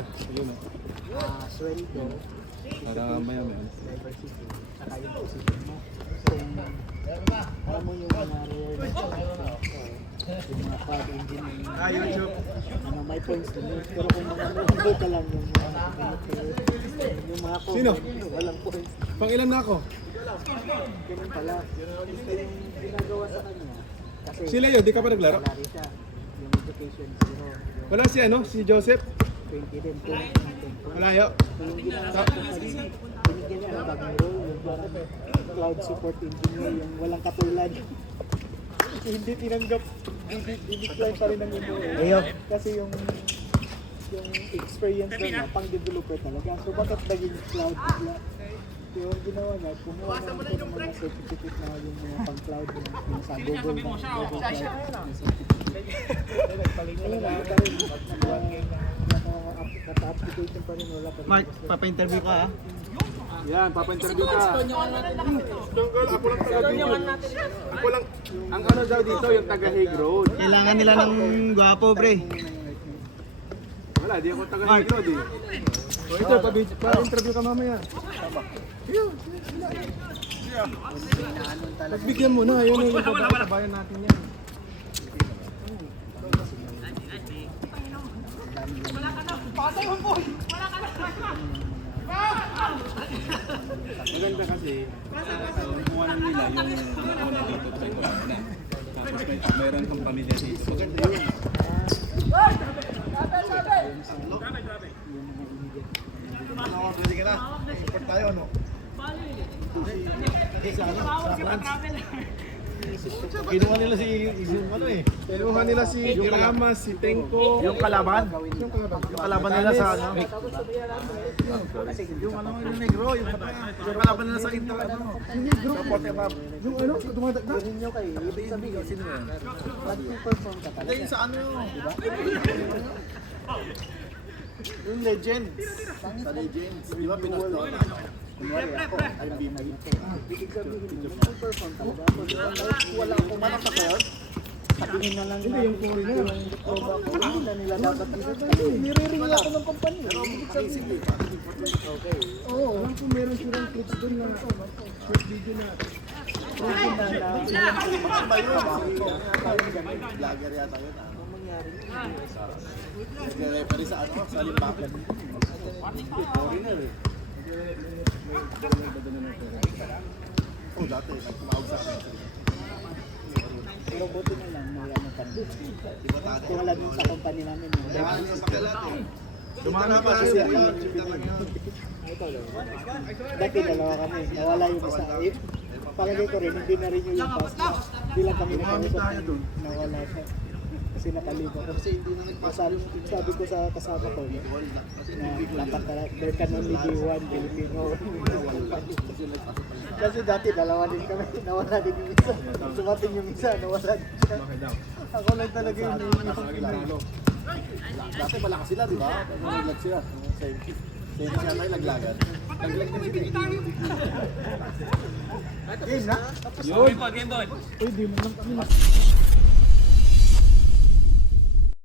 Ayun o. Sweldo, Para maya may ano. diversity, saka yung position mo. Kung alam mo yung mga yung mga cloud engineering, YouTube. may points din yun. Pero kung mga member ka lang yung yung mga Sino? walang points. Pang ilan na ako? Ganun pala. Ito yung ginagawa sa kanya. Kasi Sila yun, di ka pa naglaro? salary siya. Yung education zero. Yung Wala si ano? Si Joseph? 20 din. Malayo. So yung ginagawa ko sa binigyan niya ng bagong role, yung parang cloud support engineer, yung walang katulad. Kasi hindi tinanggap, dinecline pa rin ng imo. Kasi yung experience doon na pang developer talaga. So bakit naging cloud bigla? Yung ginawa niya, kumuha na ito ng mga certificate na yung mga pang-cloud yung sa Google Cloud na certificate. Ayun lang, pa rin. Naka-application pa rin, wala pa rin. Mark, papa-interview ka ha? Yan, papa-interview ka. Tungkol, ako lang taga-video. Ako lang, ang ano daw dito, yung taga-Hague Road. Kailangan nila ng gwapo, pre. Wala, di ako taga-Hague Road eh. O ito, pa-interview ka mamaya. Pagbigyan mo na, yun yung babayan natin yan. Maganda kasi, kumuha na nila yung una dito sa ito. Tapos mayroon kang pamilya dito. Maganda yun. Pwede ka na. Import tayo, ano? Kinuha nila si ano eh. Kinuha nila si Grama, si Tengko. Yung kalaban? Yung kalaban. Yung kalaban nila sa ano? Yung ano yung negro, yung kalaban nila sa Inter ano. Yung negro. Yung ano, dumadagdag. Yun nyo kayo, ibig sabihin, sino yun? Mag-perform ka talaga. Yung sa ano yun. Diba? Yung Legends. Sa Legends. Di ba pinastol? Kunwari ako, ay bimay ito. Ibig sabihin, mag-perform talaga ako. Kahit wala akong manang sa court, sabihin na lang Hindi, yung foreigner. yung diploma ko, hindi na nila dapat dito. Kasi nire-ring ako ng company. Pero ibig sabihin, okay. Oo, alam ko meron silang clips doon na short video na. Proven na na. Ba yun? Vlogger yata yun. Anong mangyari? Nagre-referee sa ano? Sa Limpacan. Foreigner eh. Oh, dati, nagtumawag sa akin. Pero buti na lang, may ano pa. Tulad nung sa company namin. Dumami pa siya. Dati dalawa kami, nawala yung isa. Eh, palagay ko rin, hindi na rin yung pass. Bilang kami nakausap, nawala siya. Kasi nakaliba ko. Kasi hindi na sabi ko sa kasama ko, na dapat there can only be one Filipino. Kasi dati dalawa din kami, nawala din yung isa. Sumating yung isa, nawala din siya. Ako lang talaga yung Dati malakas sila, di ba? Naglag sila. Same siya tayo naglagan. Naglag din sila. Game na? Game boy, game boy. Uy, di mo lang kami.